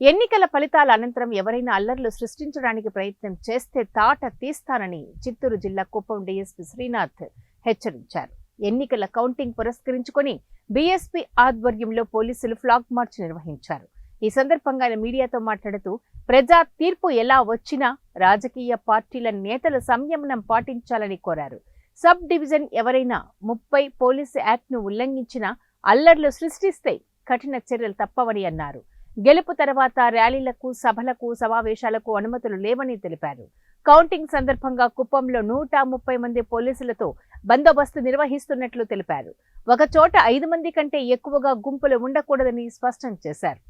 ఎన్నికల ఫలితాల అనంతరం ఎవరైనా అల్లర్లు సృష్టించడానికి ప్రయత్నం చేస్తే తాట తీస్తానని చిత్తూరు జిల్లా కుప్పం డీఎస్పీ శ్రీనాథ్ హెచ్చరించారు. ఎన్నికల కౌంటింగ్ పురస్కరించుకొని బీఎస్పీ ఆధ్వర్యంలో పోలీసులు ఫ్లాగ్ మార్చ్ నిర్వహించారు. ఈ సందర్భంగా ఆయన మీడియాతో మాట్లాడుతూ ప్రజా తీర్పు ఎలా వచ్చినా రాజకీయ పార్టీల నేతలు సంయమనం పాటించాలని కోరారు. సబ్ డివిజన్ ఎవరైనా ముప్పై పోలీసు యాక్ట్ను ఉల్లంఘించినా అల్లర్లు సృష్టిస్తే కఠిన చర్యలు తప్పవని అన్నారు. గెలుపు తర్వాత ర్యాలీలకు సభలకు సమావేశాలకు అనుమతులు లేవని తెలిపారు. కౌంటింగ్ సందర్భంగా కుప్పంలో నూట ముప్పై మంది పోలీసులతో బందోబస్తు నిర్వహిస్తున్నట్లు తెలిపారు. ఒక చోట ఐదు మంది కంటే ఎక్కువగా గుంపులు ఉండకూడదని స్పష్టం చేశారు.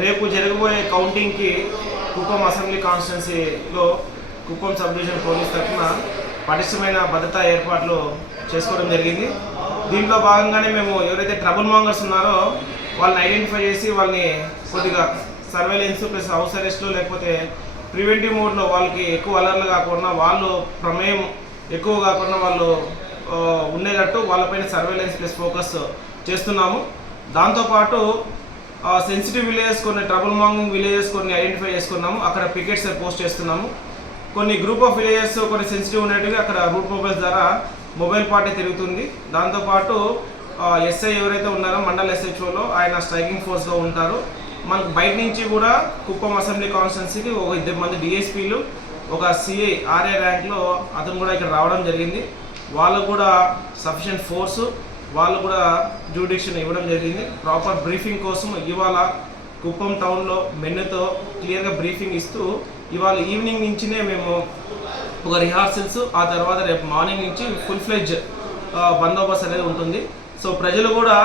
రేపు జరగబోయే కౌంటింగ్కి కుప్పం అసెంబ్లీ కాన్స్టిట్యున్సీలో కుప్పం సబ్ డివిజన్ పోలీస్ తరఫున పటిష్టమైన భద్రతా ఏర్పాట్లు చేసుకోవడం జరిగింది. దీంట్లో భాగంగానే మేము ఎవరైతే ట్రబుల్ మాంగర్స్ ఉన్నారో వాళ్ళని ఐడెంటిఫై చేసి వాళ్ళని కొద్దిగా సర్వేలెన్స్ ప్లస్ హౌస్ అరెస్ట్లు లేకపోతే ప్రివెంటివ్ మోడ్లో వాళ్ళకి ఎక్కువ అలర్లు కాకుండా వాళ్ళు ప్రమేయం ఎక్కువ కాకుండా వాళ్ళు ఉండేటట్టు వాళ్ళపైన సర్వేలెన్స్ ప్లస్ ఫోకస్ చేస్తున్నాము. దాంతోపాటు సెన్సిటివ్ విలేజెస్ కొన్ని ట్రబుల్ మాంగింగ్ విలేజెస్ కొన్ని ఐడెంటిఫై చేసుకున్నాము. అక్కడ పికెట్స్ పోస్ట్ చేస్తున్నాము. కొన్ని గ్రూప్ ఆఫ్ విలేజెస్ కొన్ని సెన్సిటివ్ ఉన్నట్టుగా అక్కడ రూట్ మొబైల్స్ ద్వారా మొబైల్ పార్టీ తిరుగుతుంది. దాంతోపాటు ఎస్ఐ ఎవరైతే ఉన్నారో మండల్ ఎస్హెచ్ఓలో ఆయన స్ట్రైకింగ్ ఫోర్స్గా ఉంటారు. మనకు బయట నుంచి కూడా కుప్పం అసెంబ్లీ కాన్స్టిట్యున్సీకి ఒక ఇద్దరు మంది డిఎస్పీలు ఒక సిఐ ఆర్ఏ ర్యాంక్లో అతను కూడా ఇక్కడ రావడం జరిగింది. వాళ్ళకు కూడా సఫిషియెంట్ ఫోర్సు వాళ్ళు కూడా జ్యుడిషన్ ఇవ్వడం జరిగింది. ప్రాపర్ బ్రీఫింగ్ కోసం ఇవాళ కుప్పం టౌన్లో మెన్నుతో క్లియర్గా బ్రీఫింగ్ ఇస్తూ ఇవాళ ఈవినింగ్ నుంచినే మేము ఒక రిహార్సల్స్ ఆ తర్వాత రేపు మార్నింగ్ నుంచి ఫుల్ ఫ్లెడ్జ్ బందోబస్తు అనేది ఉంటుంది. సో ప్రజలు కూడా